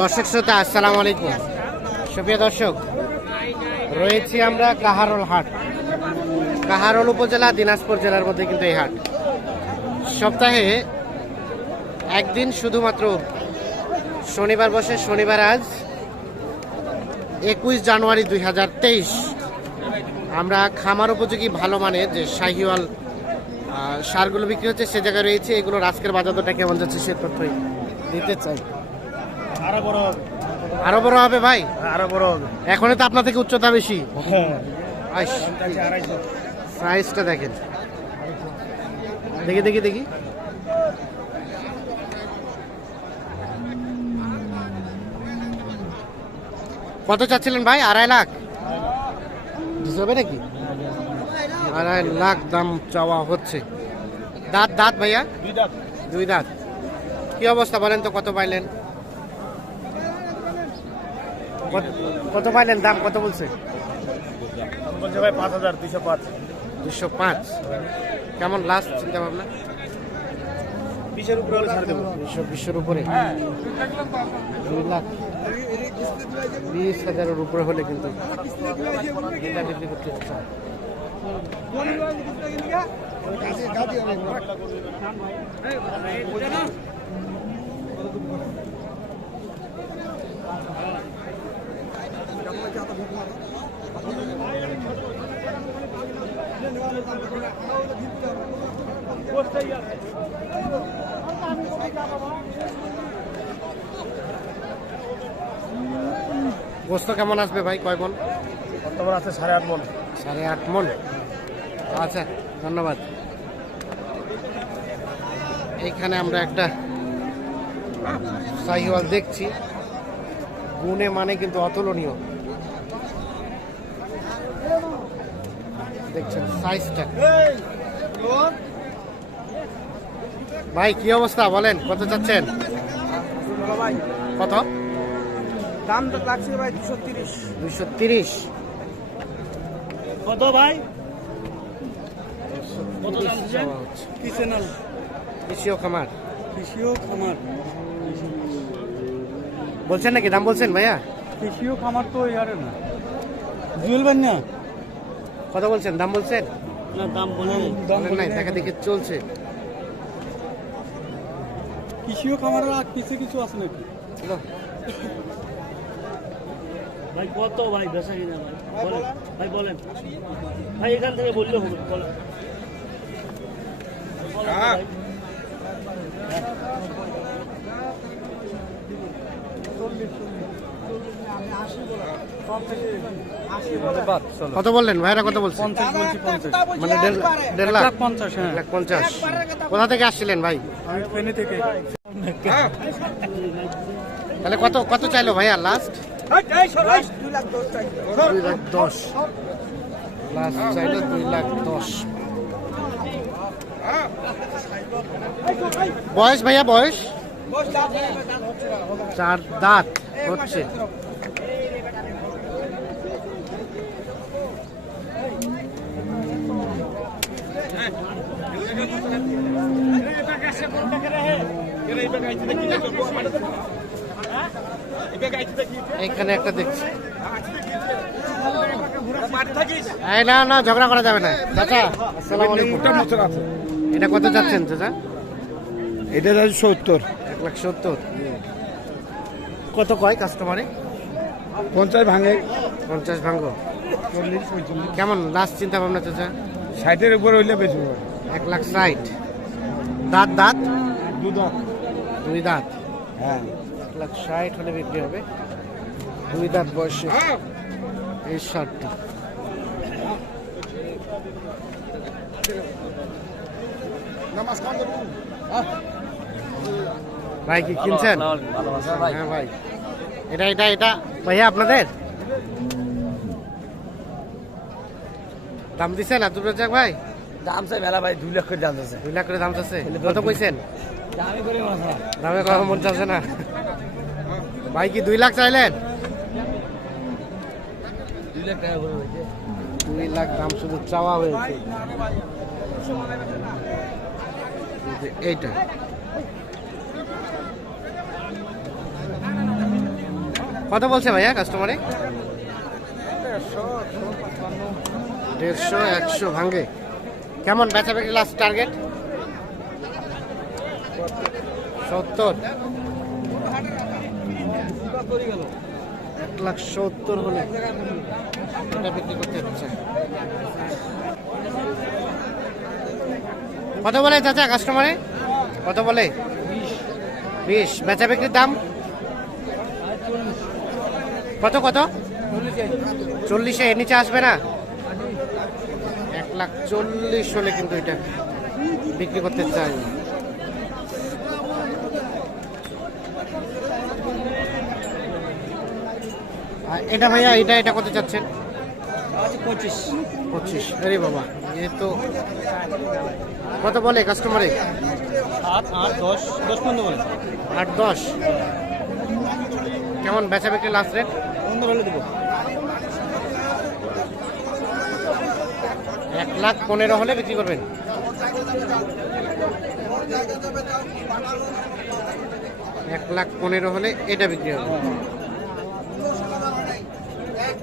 দর্শক শ্রোতা, আসসালামু আলাইকুম। সুপ্রিয় দর্শক, রয়েছি আমরা কাহারোল হাট। কাহারোল উপজেলা, দিনাজপুর জেলার মধ্যে কিন্তু এই হাট। সপ্তাহে একদিন শুধুমাত্র শনিবার বসে, শনিবার আজ একুশ জানুয়ারি দুই হাজার তেইশ। আমরা খামার উপযোগী ভালো মানের যে শাহিওয়াল সারগুলো বিক্রি হচ্ছে, সে জায়গায় রয়েছে। এগুলো আজকের বাজার দরটা কেমন যাচ্ছে, সে তথ্যই দিতে চাই। আরও বড় হবে। আরও বড় হবে ভাই? আরও বড় হবে। এখনই তো আপনার থেকে উচ্চতা বেশি। আড়াইশো। সাইজটা দেখেন। দেখি দেখি দেখি। কত চাচ্ছিলেন ভাই? আড়াই লাখ? হবে নাকি? আড়াই লাখ দাম চাওয়া হচ্ছে। দাঁত দাঁত ভাইয়া? দুই দাঁত। দুই দাঁত। কি অবস্থা বলেন তো কত পাইলেন? কত- কত পাইলেন? দাম কত বলছে? বলছে ভাই পাঁচ হাজার দুইশো পাঁচ। দুশো পাঁচ। কেমন লাস্ট চিন্তা ভাবনা বিশের উপরে হলে ছাড় দেবো। দুশো বিশের উপরে? দুই লাখ। বিশ হাজারের উপরে হলে কিন্তু এটা বিক্রি করতে চাই। গোস্ত কেমন আসবে ভাই? কয় মন? বর্তমান আছে সাড়ে আট মন। সাড়ে আট মন? আচ্ছা ধন্যবাদ। এইখানে আমরা একটা সাহিওয়াল দেখছি। গুণে মানে কিন্তু অতুলনীয়। দেখছেন সাইজটা ভাই কি অবস্থা? বলেন কত চাচ্ছেন? ভাই কত? দাম তো লাগছে ভাই দুশো তিরিশ। দুইশো তিরিশ। কত ভাই? কি চ্যানেল কৃষিও খামার। কৃষিও খামার। বলছেন নাকি? দাম বলছেন ভাইয়া? কৃষিও খামার তো ইয়ারে না। জুয়েলবেন না? কত বলছেন? দাম বলছেন? না দাম বলেন নাই। দেখা দেখি চলছে। কৃষিও খামারের আর কিছু কিছু আছে নাকি? ভাই কত ভাই কিনা ভাই? বলেন। ভাই বলেন। ভাই এখান থেকে বললে হবে বলেন। তো ভাই। কত বললেন? ভাইরা কত বলছেন পঞ্চাশ মানে দেড় দেড় লাখ। লাখ পঞ্চাশ হ্যাঁ। লাখ পঞ্চাশ। কোথা থেকে আসছিলেন ভাই? থেকে। তাহলে কত কত চাইলো ভাইয়া লাস্ট দুই লাখ দশ লাস্ট চাইলো দুই লাখ দশ। বয়স ভাইয়া বয়স? চার দাঁত। হচ্ছে। এখানে একটা দেখছি। না না ঝগড়া করা যাবে না। চাচা আসসালামু এটা কত যাচ্ছেন চাচা? এটা যাচ্ছে সত্তর। এক লাখ সত্তর। কত কয় কাস্টমারে পঞ্চাশ ভাঙে। পঞ্চাশ চল্লিশ কেমন লাস্ট চিন্তা ভাবনা চাচা? ষাটের উপর হইলে বেশি এক লাখ ষাট। দাঁত দাঁত? দুধ দুই দাঁত। হ্যাঁ। এক লাখ ষাট হলে বিক্রি হবে। দুই দাঁত বয়সে এই শার্টটা। ভাই কি কিনছেন? হ্যাঁ ভাই। এটা এটা এটা। ভাইয়া আপনাদের? দাম দিছেন আব্দুল ভাই? দাম চাই মেলা ভাই দুই লক্ষ দাম আছে দুই লাখ করে দাম চাচ্ছে কত কইছেন? দামি কম মন চাচ্ছে না। ভাই কি দুই লাখ চাইলেন? দুই লাখ দাম শুধু চাওয়া হয়েছে। এই এইটা। কত বলছে ভাইয়া কাস্টমারে দেড়শো, একশো ভাঙ্গে। কেমন বেচা বিক্রি লাস্ট টার্গেট সত্তর। এক লাখ সত্তর হলে এটা বিক্রি করতে হচ্ছে। কত বলে চাচা কাস্টমারে কত বলে? বিশ। বেচা বিক্রির দাম? কত কত? চল্লিশে। এর নিচে আসবে না? এক লাখ চল্লিশ হলে কিন্তু এটা বিক্রি করতে চাই। এটা ভাইয়া এটা এটা কত চাচ্ছেন? পঁচিশ। পঁচিশ। আরে বাবা এ তো কত বলে কাস্টমারে আট আট দশ দশ পনেরো বলে। আট দশ। কেমন বেচা বিক্রি লাস্ট রেট পনেরো হলে দেবো। এক লাখ পনেরো হলে বিক্রি করবেন? এক লাখ পনেরো হলে এটা বিক্রি হবে।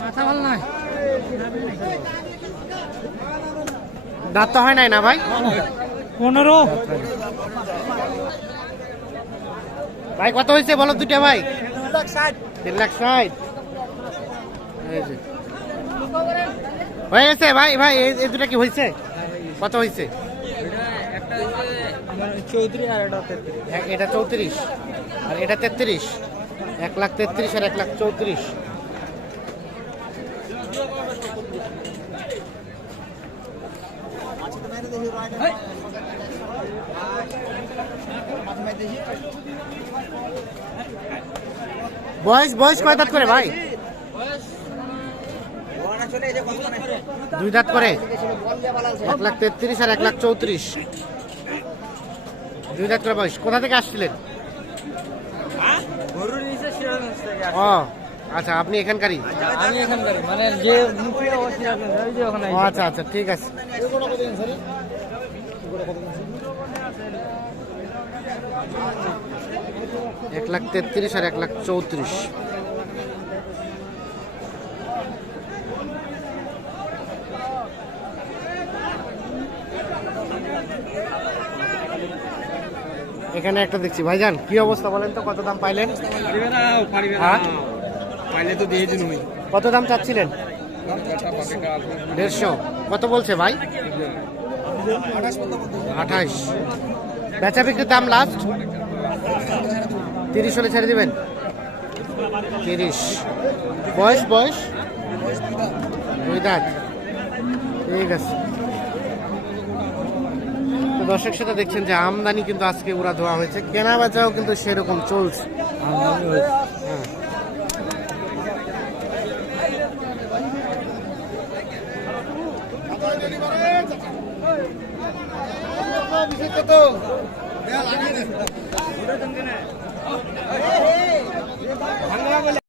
মাথা ভালো দাঁত তো হয় নাই না ভাই? পনেরো। ভাই কত হয়েছে বলো দুটা ভাই? তিন লাখ ষাট। হয়ে গেছে ভাই ভাই এই এই দুটা কি হয়েছে? কত হয়েছে? আর এটা এটা চৌত্রিশ। আর এটা তেত্রিশ। এক লাখ তেত্রিশ আর এক লাখ চৌত্রিশ। বয়স বয়স কয় দাঁত করে ভাই? দুই দাঁত করে? এক লাখ তেত্রিশ আর এক লাখ চৌত্রিশ। দুই লাখ করে বয়স কোথা থেকে আসছিলেন? ও আচ্ছা আপনি এখানকারই? আমি এখানকার মানে যে মুখে অবস্থা যে ওখানে আচ্ছা আচ্ছা ঠিক আছে। এক লাখ তেত্রিশ আর এক লাখ চৌত্রিশ। এখানে একটা দেখছি। ভাইজান, কি অবস্থা বলেন তো? কত দাম পাইলেন? হ্যাঁ? তো দিয়ে দিন কত দাম চাচ্ছিলেন? দেড়শো। কত বলছে ভাই? আঠাইশ। বেচা বিক্রির দাম লাস্ট তিরিশ হলে ছেড়ে দিবেন? তিরিশ। বয়স বয়স? ঠিক আছে। দর্শক সাথে দেখছেন যে আমদানি কিন্তু আজকে উড়া ধোয়া হয়েছে। কেনা বেচাও কিন্তু সেরকম চলছে। হ্যাঁ।